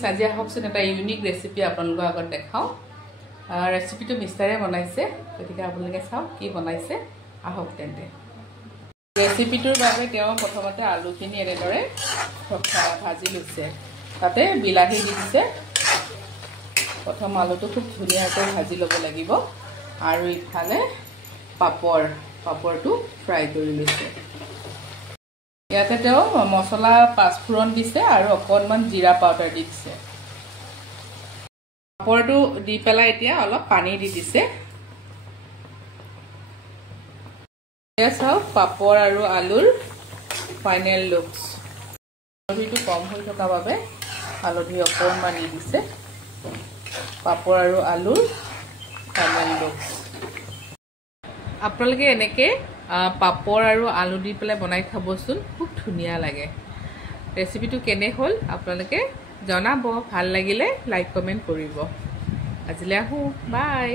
friends আজি আহকচোন এটা ইউনিক ৰেচিপি আপোনালোকৰ আগত দেখাওঁ ৰেচিপিটো মিষ্টাৰে বনাইছে গতিকে আপোনালোকে চাওক কি বনাইছে আহক তেন্তে ৰেচিপিটোৰ বাবে তেওঁ প্ৰথমতে আলুখিনি এনেদৰে ভাজি লৈছে তাতে বিলাহী দি দিছে প্ৰথম আলুটো খুব ধুনীয়াকৈ ভাজি ল'ব লাগিব আৰু ইফালে পাপৰটো ফ্ৰাই কৰি লৈছে ইয়াতে তেওঁ মছলা পাঁচফোৰণ দিছে আৰু অকণমান জিৰা পাউডাৰ দি দিছে পাপৰটো দি পেলাই এতিয়া অলপ পানী দি দিছে এয়া চাওক পাপৰ আৰু আলুৰ ফাইনেল লুকছ হালধিটো কম হৈ থকা বাবে হালধি অকণমান দি দিছে পাপৰ আৰু আলুৰ ফাইনেল লুকছ আপোনালোকে এনেকে পাপৰ আৰু আলু দি পেলাই বনাই খাবচোন খুব ধুনীয়া লাগে ৰেচিপিটো কেনে হ'ল আপোনালোকে জনাব ভাল লাগিলে লাইক কমেন্ট কৰিব আজিলৈ আহোঁ বাই